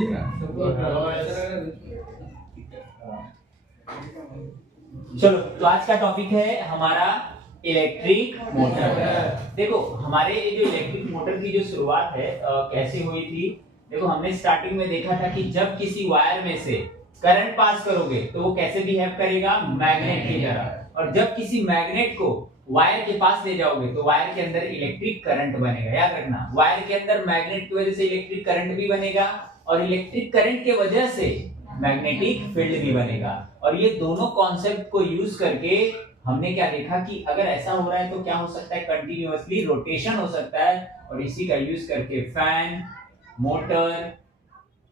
चलो, तो आज का टॉपिक है हमारा इलेक्ट्रिक मोटर। देखो, हमारे ये जो इलेक्ट्रिक मोटर की जो शुरुआत है कैसे हुई थी। देखो, हमने स्टार्टिंग में देखा था कि जब किसी वायर में से करंट पास करोगे तो वो कैसे बिहेव करेगा, मैग्नेट की तरह। और जब किसी मैग्नेट को वायर के पास ले जाओगे तो वायर के अंदर इलेक्ट्रिक करंट बनेगा। याद रखना, वायर के अंदर मैग्नेट की वजह से इलेक्ट्रिक करंट भी बनेगा और इलेक्ट्रिक करंट की वजह से मैग्नेटिक फील्ड भी बनेगा। और ये दोनों कॉन्सेप्ट को यूज करके हमने क्या देखा कि अगर ऐसा हो रहा है तो क्या हो सकता है, कंटिन्यूअसली रोटेशन हो सकता है। और इसी का यूज करके फैन, मोटर,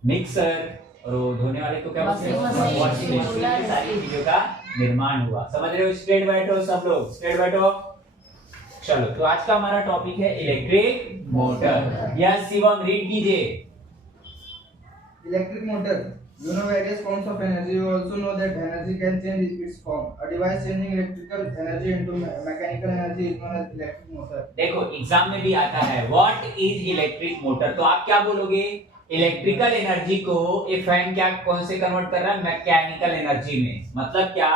मिक्सर और धोने वाले को क्या बोलते हैं, वॉशिंग मशीन, सारी चीजों का निर्माण हुआ। समझ रहे हो? स्ट्रेट बैठो सब लोग, स्ट्रेट बैठो। चलो, तो आज का हमारा टॉपिक है electric motor. Yes Shivam, read कीजिए। Electric motor. You know various forms of energy. You also know that energy can change its form. A device changing electrical energy into mechanical energy is known as electric motor. देखो, exam में भी आता है what is electric motor, तो आप क्या बोलोगे? Electrical energy को ये फैन क्या कौन से कन्वर्ट कर रहा है, मैकेनिकल एनर्जी में। मतलब क्या,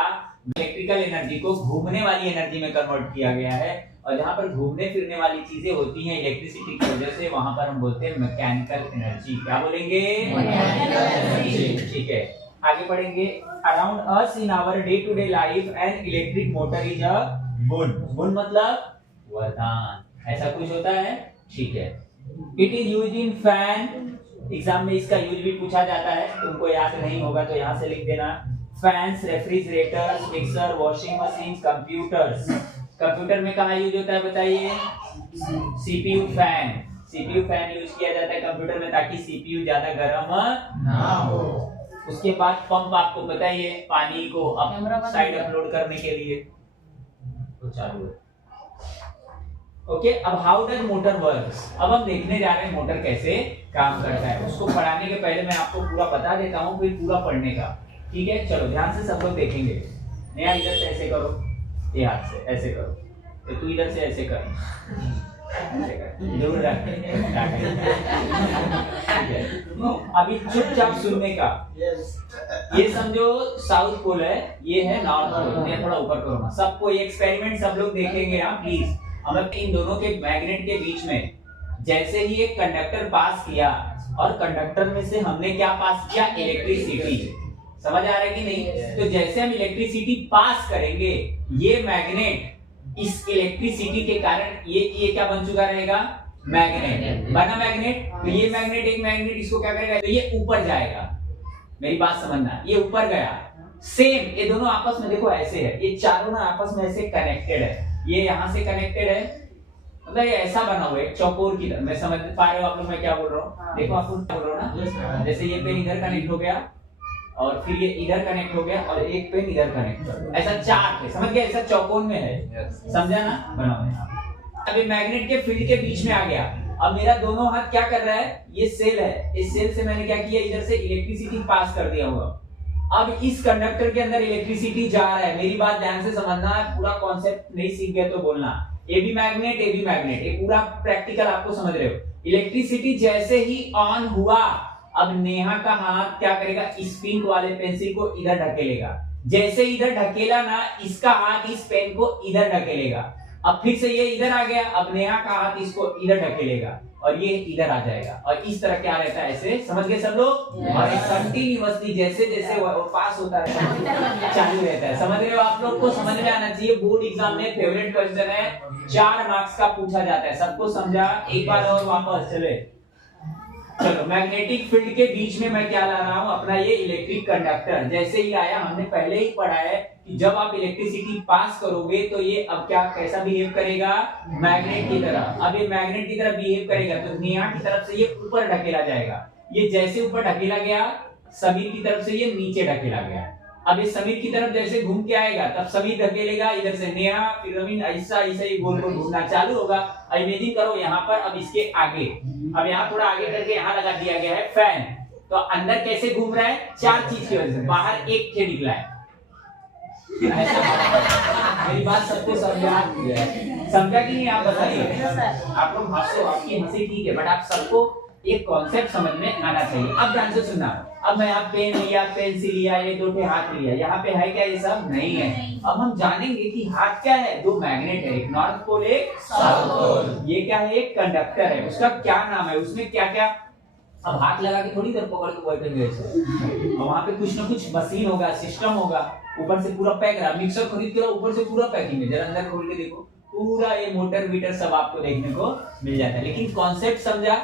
इलेक्ट्रिकल एनर्जी को घूमने वाली एनर्जी में कन्वर्ट किया गया है। और जहां पर घूमने फिरने वाली चीजें होती हैं इलेक्ट्रिसिटी की वजह से, वहां पर हम बोलते हैं मैकेनिकल एनर्जी। क्या बोलेंगे? Mechanical energy. ठीक है, आगे पढ़ेंगे। Around us in our day to day life an electric motor is a boon. Boon मतलब वरदान, ऐसा कुछ होता है। ठीक है, it is used in fan. Exam में इसका यूज भी पूछा जाता है, तुमको याद नहीं होगा तो यहाँ से लिख देना। Fans, refrigerators, mixer, washing machine, computers. Computer में कहाँ यूज होता है बताइए? CPU fan. CPU fan use किया जाता है कंप्यूटर में ताकि सीपीयू ज्यादा गर्म ना हो। उसके बाद पंप, आपको पता ही है, पानी को अप साइड अपलोड करने के लिए। तो चालू है। ओके, अब हाउ डज मोटर वर्क्स। अब हम देखने जा रहे हैं मोटर कैसे काम करता है। उसको पढ़ाने के पहले मैं आपको पूरा बता देता हूँ, फिर पूरा पढ़ने का। ठीक है, चलो ध्यान से सब लोग देखेंगे। नया इधर से ऐसे करो, ये हाथ से ऐसे करो, तो तू इधर से ऐसे कर, ऐसे कर, जरूर रख। अभी चुपचाप सुनने का। ये समझो साउथ पोल है, ये है नॉर्थ पोल। मैं थोड़ा ऊपर करूंगा, सबको ये एक्सपेरिमेंट सब लोग देखेंगे। आप प्लीज, हमें इन दोनों के मैग्नेट के बीच में जैसे ही एक कंडक्टर पास किया और कंडक्टर में से हमने क्या पास किया, इलेक्ट्रिसिटी। समझ आ रहा है कि नहीं? तो जैसे हम इलेक्ट्रिसिटी पास करेंगे, ये मैग्नेट इस इलेक्ट्रिसिटी के कारण ये क्या बन चुका रहेगा, मैग्नेट बना। मैग्नेट, तो ये मैग्नेट, एक मैग्नेट इसको क्या करेगा, तो ये ऊपर जाएगा। मेरी बात समझना, ये ऊपर गया। सेम ये दोनों आपस में देखो ऐसे है, ये चारों ना आपस में ऐसे कनेक्टेड है। ये यहाँ से कनेक्टेड है, मतलब ये ऐसा बना हुआ है चौकोर की तरह। मैं समझ पा रहे हो आप लोग मैं क्या बोल रहा हूँ? देखो, आप बोल रहे हो ना, जैसे ये पेन इधर कनेक्ट हो गया और फिर ये इधर कनेक्ट हो गया और एक पेन इधर कनेक्ट, ऐसा चार थे। समझ गया? ऐसा चौकोन में है, समझा ना? बना हुआ है। अब ये मैग्नेट के फील्ड के बीच में आ गया। अब मेरा दोनों हाथ क्या कर रहा है, ये सेल है, इस सेल से मैंने क्या किया, इधर से इलेक्ट्रिसिटी पास कर दिया हुआ। अब इस कंडक्टर के अंदर इलेक्ट्रिसिटी जा रहा है। मेरी बात ध्यान से समझना है, पूरा कॉन्सेप्ट नहीं सीख गए तो बोलना। ए भी मैग्नेट, ए भी मैग्नेट, ये पूरा प्रैक्टिकल आपको समझ रहे हो। इलेक्ट्रिसिटी जैसे ही ऑन हुआ, अब नेहा का हाथ क्या करेगा, इस पिंक वाले पेंसिल को इधर ढकेलेगा। जैसे इधर ढकेला ना, इसका हाथ इस पेन को इधर ढकेलेगा। अब फिर से ये इधर आ गया, अब नेहा का हाथ इसको इधर ढकेलेगा और ये इधर आ जाएगा। और इस तरह क्या रहता है, ऐसे। समझ गए सब लोग? और कंटिन्यूअसली जैसे जैसे वो पास होता है चालू रहता है। समझ रहे हो? आप लोग को समझ में आना चाहिए। बोर्ड एग्जाम में फेवरेट क्वेश्चन है, 4 मार्क्स का पूछा जाता है। सबको समझा? एक बार और वापस चले। चलो, मैग्नेटिक फील्ड के बीच में मैं क्या ला रहा हूं, अपना ये इलेक्ट्रिक कंडक्टर। जैसे ही आया, हमने पहले ही पढ़ा है कि जब आप इलेक्ट्रिसिटी पास करोगे तो ये अब क्या कैसा बिहेव करेगा, मैग्नेट की तरह। अब ये मैग्नेट की तरह बिहेव करेगा तो नेहा की तरफ से ये ऊपर ढकेला जाएगा। ये जैसे ऊपर ढकेला गया, समीर की तरफ से ये नीचे ढकेला गया। अब ये समीर की तरफ जैसे घूम के आएगा, तब समीर ढकेलेगा इधर से नेहा, फिर रवीन, ऐसा ऐसा ये गोल गोल घूमना चालू होगा। इमेजिन करो यहाँ पर, अब इसके आगे, अब यहाँ थोड़ा आगे करके यहाँ लगा दिया गया है फैन। तो अंदर कैसे घूम रहा है, 4 चीज की वजह से। बाहर एक थे निकला है। मेरी बात सबको समझा कि नहीं, आप बताइए। आप लोग हंसो, आपकी हंसी ठीक है, बट आप सबको एक कॉन्सेप्ट समझ में आना चाहिए। अब ध्यान से सुनना, अब मैं यहाँ पेन लिया, पेंसिल लिया, ये दो ठे हाथ लिया, यहाँ पे है क्या? ये सब नहीं है। अब हम जानेंगे कि हाथ क्या है? दो मैग्नेट है, एक नॉर्थ पोल एक साउथ पोल। ये क्या है? एक कंडक्टर है, उसका क्या नाम है? उसमें क्या क्या? अब हाथ लगा के थोड़ी देर पकड़ के बैठेंगे ऐसे, वहां पे कुछ ना कुछ मशीन होगा, सिस्टम होगा, ऊपर से पूरा पैक रहा। मिक्सर खरीद के ऊपर से पूरा पैकिंग है, जरा अंदर खोल के देखो, पूरा ये मोटर वीटर सब आपको देखने को मिल जाता है। लेकिन कॉन्सेप्ट समझा?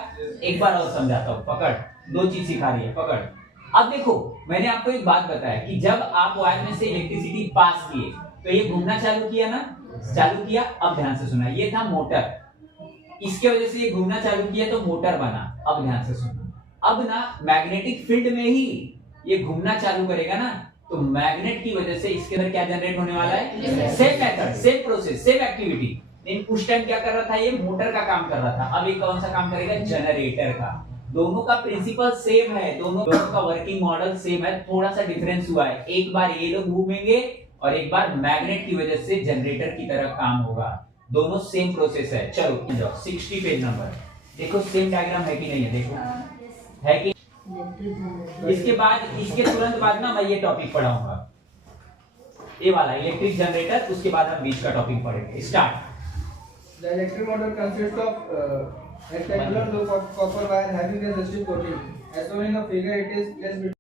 एक बार और समझाता हूँ, पकड़, दो चीज सिखा रही है, पकड़। अब देखो, मैंने आपको एक बात बताया कि जब आप वायर में से इलेक्ट्रिसिटी पास किए तो ये घूमना चालू किया ना, चालू किया। अब ध्यान से सुना, ये था मोटर, इसके वजह से ये घूमना चालू किया तो मोटर बना। अब ध्यान से सुना, अब ना मैग्नेटिक फील्ड में ही ये घूमना चालू करेगा ना, तो मैग्नेट की वजह से इसके अंदर क्या जनरेट होने वाला है? Same method, same process, same activity. लेकिन उस टाइम क्या कर रहा था? ये मोटर का काम कर रहा था। अब ये कौन सा काम करेगा? जनरेटर का। दोनों का प्रिंसिपल सेम है, दोनों का वर्किंग मॉडल सेम है, थोड़ा सा डिफरेंस हुआ है। एक बार ये लोग घूमेंगे और एक बार मैग्नेट की वजह से जनरेटर की तरह काम होगा। दोनों सेम प्रोसेस है। चलो जाओ 60 पेज नंबर, देखो सेम डायग्राम है कि नहीं है, देखो है कि। इसके बाद, इसके तुरंत बाद ना मैं ये टॉपिक पढ़ाऊंगा, ये वाला इलेक्ट्रिक जनरेटर, उसके बाद हम बीच का टॉपिक पढ़ेंगे। Start. The electric motor consists of rectangular loop of copper wire having a resistive coating. As shown in the figure, it is placed between